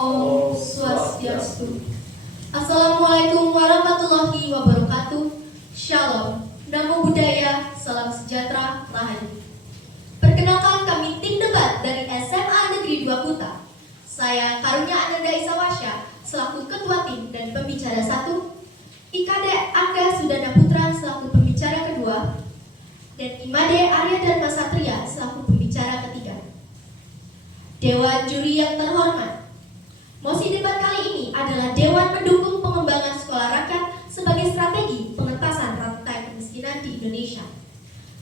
Om Swastiastu. Assalamualaikum warahmatullahi wabarakatuh. Shalom, Namo Buddhaya, Salam Sejahtera, Rahayu. Perkenalkan, kami tim debat dari SMA Negeri 2 Kuta. Saya Karunia Ananda Isawasya selaku Ketua Tim dan Pembicara 1, Ikade Angga Sudana Putra selaku Pembicara kedua, dan Imade Arya Dharma Satria selaku Pembicara ketiga. Dewan Juri yang terhormat, mosi debat kali ini adalah Dewan Mendukung Pengembangan Sekolah Rakyat sebagai strategi pengentasan rantai kemiskinan di Indonesia.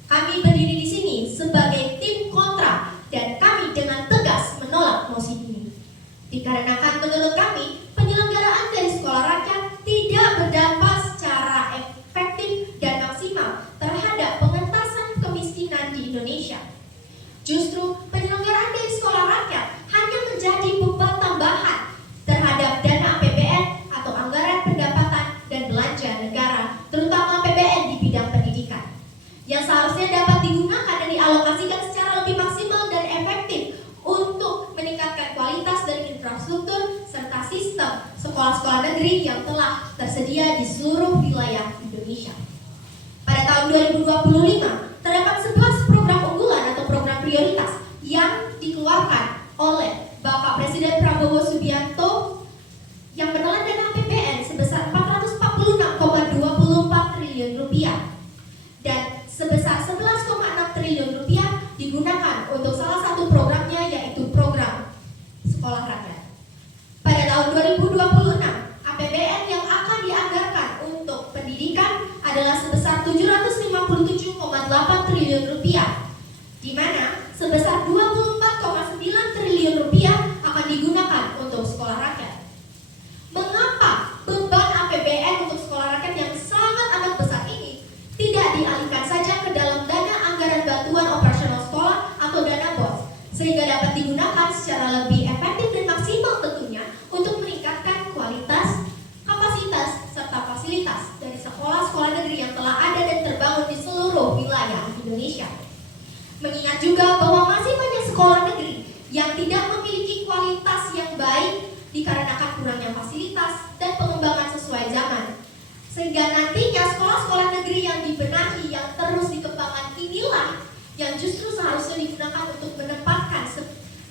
Kami berdiri di sini sebagai tim kontra dan kami dengan tegas menolak mosi ini. Dikarenakan menurut kami penyelenggaraan dari sekolah rakyat tidak berdampak secara efektif dan maksimal terhadap pengentasan kemiskinan di Indonesia. Justru penyelenggaraan dari sekolah rakyat hanya menjadi beban tambahan terhadap dana APBN atau anggaran pendapatan dan belanja negara, terutama APBN di bidang pendidikan, yang seharusnya dapat digunakan dan dialokasikan secara lebih maksimal dan efektif untuk meningkatkan kualitas dari infrastruktur serta sistem sekolah-sekolah negeri yang telah tersedia di seluruh wilayah Indonesia. Pada tahun 2025, terdapat 11 program unggulan atau program prioritas yang dikeluarkan oleh Bapak Presiden Prabowo Subianto yang menelan dana APBN sebesar 446,24 triliun rupiah dan sebesar 11,6 triliun rupiah digunakan untuk salah satu programnya, yaitu program sekolah rakyat. Pada tahun 2026, APBN yang akan dianggarkan untuk pendidikan adalah sebesar 757,8 triliun rupiah, di mana sebesar 24,9 triliun rupiah akan digunakan untuk sekolah rakyat. Mengapa beban APBN untuk sekolah rakyat yang sangat amat besar ini tidak dialihkan saja ke dalam dana anggaran bantuan operasional sekolah atau dana BOS, sehingga dapat digunakan secara lebih efektif dan maksimal tentunya untuk meningkatkan kualitas, kapasitas, serta fasilitas dari sekolah-sekolah negeri yang telah ada dan terbangun di seluruh wilayah Indonesia. Mengingat juga bahwa masih banyak sekolah negeri yang tidak memiliki kualitas yang baik dikarenakan kurangnya fasilitas dan pengembangan sesuai zaman, sehingga nantinya sekolah-sekolah negeri yang dibenahi yang terus dikembangkan inilah yang justru seharusnya digunakan untuk menempatkan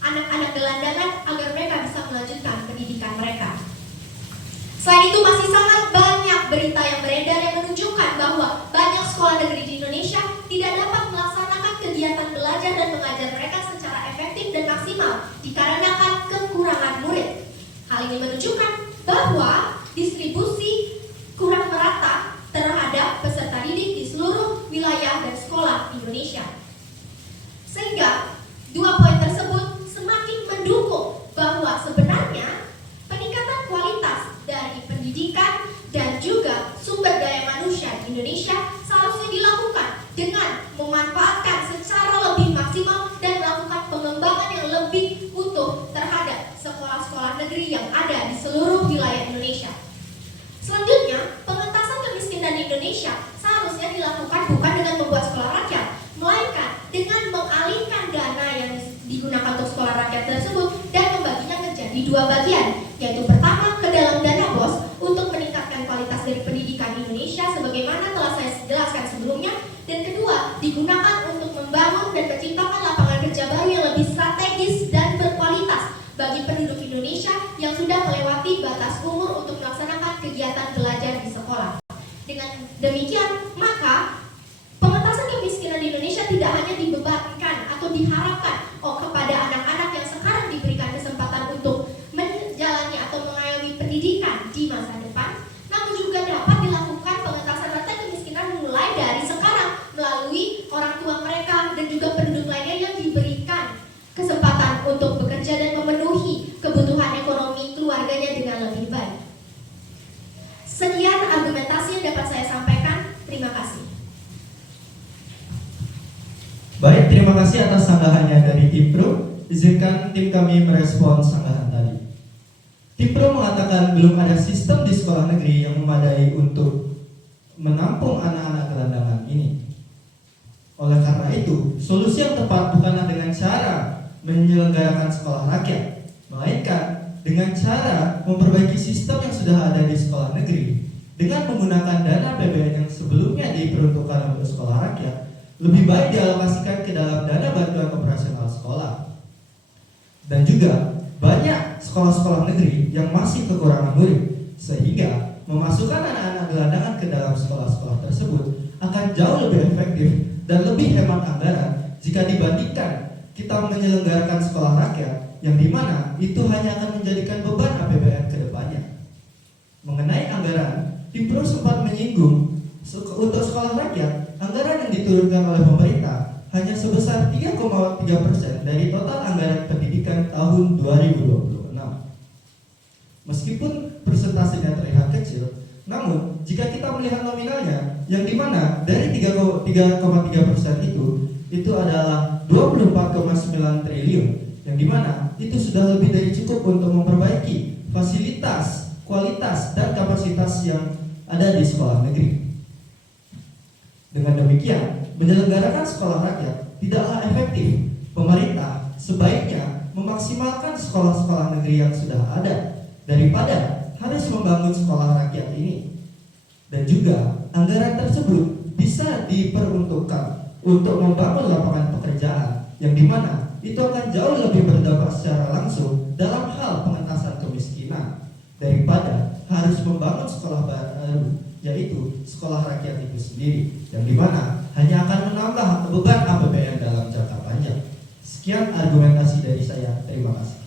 anak-anak gelandangan agar mereka bisa melanjutkan pendidikan mereka. Selain itu, masih sangat banyak berita yang beredar yang menunjukkan bahwa banyak sekolah negeri di Indonesia tidak dapat melaksanakan kegiatan belajar dan mengajar mereka secara efektif dan maksimal dikarenakan kekurangan murid. Hal ini menunjukkan bahwa distribusi kurang merata terhadap peserta didik di seluruh wilayah dan sekolah di Indonesia. Sehingga dua poin tersebut semakin mendukung bahwa sebenarnya peningkatan kualitas dari pendidikan dan juga sumber daya manusia di Indonesia seharusnya dilakukan dengan memanfaatkan secara lebih maksimal dan melakukan pengembangan yang lebih utuh terhadap sekolah-sekolah negeri yang ada di seluruh wilayah Indonesia. Selanjutnya, pengentasan kemiskinan di Indonesia seharusnya dilakukan bukan dengan membuat sekolah rakyat, melainkan dengan mengalihkan dana yang digunakan untuk sekolah rakyat tersebut dan membaginya menjadi dua bagian, yaitu pertama ke dalam dana BOS untuk meningkatkan kualitas dari pendidikan Indonesia sebagaimana telah saya jelaskan sebelumnya, dan kedua digunakan untuk membangun dan menciptakan lapangan kerja baru yang lebih strategis dan berkualitas bagi penduduk Indonesia yang sudah melewati batas umur untuk melaksanakan kegiatan belajar di sekolah. Dengan demikian, maka pengentasan kemiskinan di Indonesia tidak hanya dibebankan atau diharapkan kepada anak-anak yang sekarang diberikan kesempatan untuk menjalani atau mengayomi pendidikan di masa depan, namun juga dapat dilakukan pengentasan rantai kemiskinan mulai dari sekarang melalui orang tua mereka dan juga penduduk lainnya yang diberikan kesempatan untuk bekerja dan memenuhi kebutuhan ekonomi keluarganya dengan lebih baik. Sekian argumentasi yang dapat saya sampaikan. Terima kasih. Baik, terima kasih atas sanggahannya dari tim Pro. Izinkan tim kami merespon sanggahan tadi. Tim Pro mengatakan belum ada sistem di sekolah negeri yang memadai untuk menampung anak-anak gelandangan ini. Oleh karena itu, solusi yang tepat bukanlah dengan cara menyelenggarakan sekolah rakyat, melainkan dengan cara memperbaiki sistem yang sudah ada di sekolah negeri dengan menggunakan dana PBN yang sebelumnya diperuntukkan untuk sekolah rakyat, lebih baik dialokasikan ke dalam dana bantuan operasional sekolah. Dan juga banyak sekolah-sekolah negeri yang masih kekurangan murid, sehingga memasukkan anak-anak gelandangan ke dalam sekolah-sekolah tersebut akan jauh lebih efektif dan lebih hemat anggaran jika dibandingkan kita menyelenggarakan sekolah rakyat yang dimana itu hanya akan menjadikan beban APBN ke depannya. Mengenai anggaran, Timpro sempat menyinggung untuk sekolah rakyat, anggaran yang diturunkan oleh pemerintah hanya sebesar 3,3% dari total anggaran pendidikan tahun 2026. Meskipun persentasenya terlihat kecil, namun jika kita melihat nominalnya, yang dimana dari 3,3% itu adalah 24,9 triliun, yang dimana itu sudah lebih dari cukup untuk memperbaiki fasilitas, kualitas, dan kapasitas yang ada di sekolah negeri. Dengan demikian, menyelenggarakan sekolah rakyat tidaklah efektif. Pemerintah sebaiknya memaksimalkan sekolah-sekolah negeri yang sudah ada daripada harus membangun sekolah rakyat ini. Dan juga anggaran tersebut bisa diperuntukkan untuk membangun lapangan pekerjaan yang dimana itu akan jauh lebih berdampak secara langsung dalam hal pengentasan kemiskinan daripada harus membangun sekolah baru, yaitu sekolah rakyat itu sendiri, yang dimana hanya akan menambah beban APBN dalam jangka panjang. Sekian argumentasi dari saya. Terima kasih.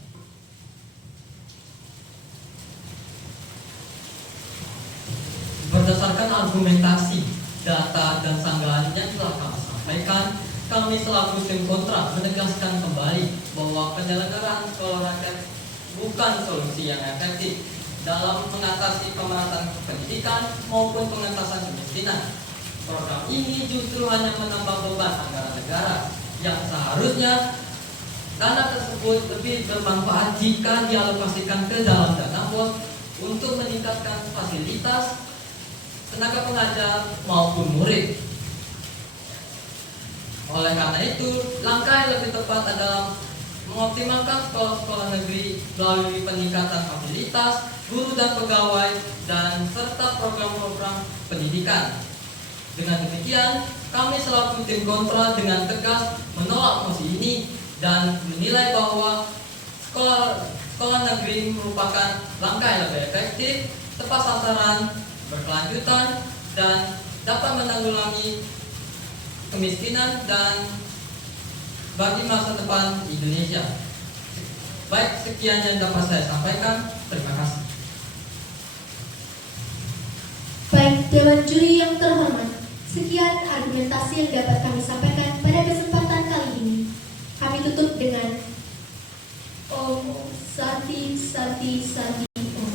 Berdasarkan argumentasi, data, dan sanggahan yang telah kami sampaikan, kami selaku tim kontra menegaskan kembali bahwa penyelenggaraan sekolah rakyat bukan solusi yang efektif dalam mengatasi pemerataan pendidikan maupun pengentasan kemiskinan. Program ini justru hanya menambah beban anggaran negara yang seharusnya dana tersebut lebih bermanfaat jika dialokasikan ke dalam dana BOS untuk meningkatkan fasilitas tenaga pengajar maupun murid. Oleh karena itu, langkah yang lebih tepat adalah mengoptimalkan sekolah-sekolah negeri melalui peningkatan fasilitas, guru dan pegawai, dan serta program-program pendidikan. Dengan demikian, kami selaku tim kontra dengan tegas menolak mosi ini dan menilai bahwa sekolah negeri merupakan langkah yang lebih efektif, tepat sasaran, berkelanjutan, dan dapat menanggulangi kemiskinan dan bagi masa depan Indonesia. Baik, sekian yang dapat saya sampaikan. Terima kasih. Baik, Dewan Juri yang terhormat, sekian argumentasi yang dapat kami sampaikan pada kesempatan kali ini. Kami tutup dengan Om Santi Santi Santi Om.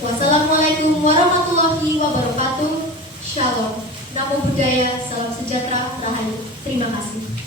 Wassalamualaikum warahmatullahi wabarakatuh. Shalom. Namo Buddhaya, salam sejahtera, rahayu. Terima kasih.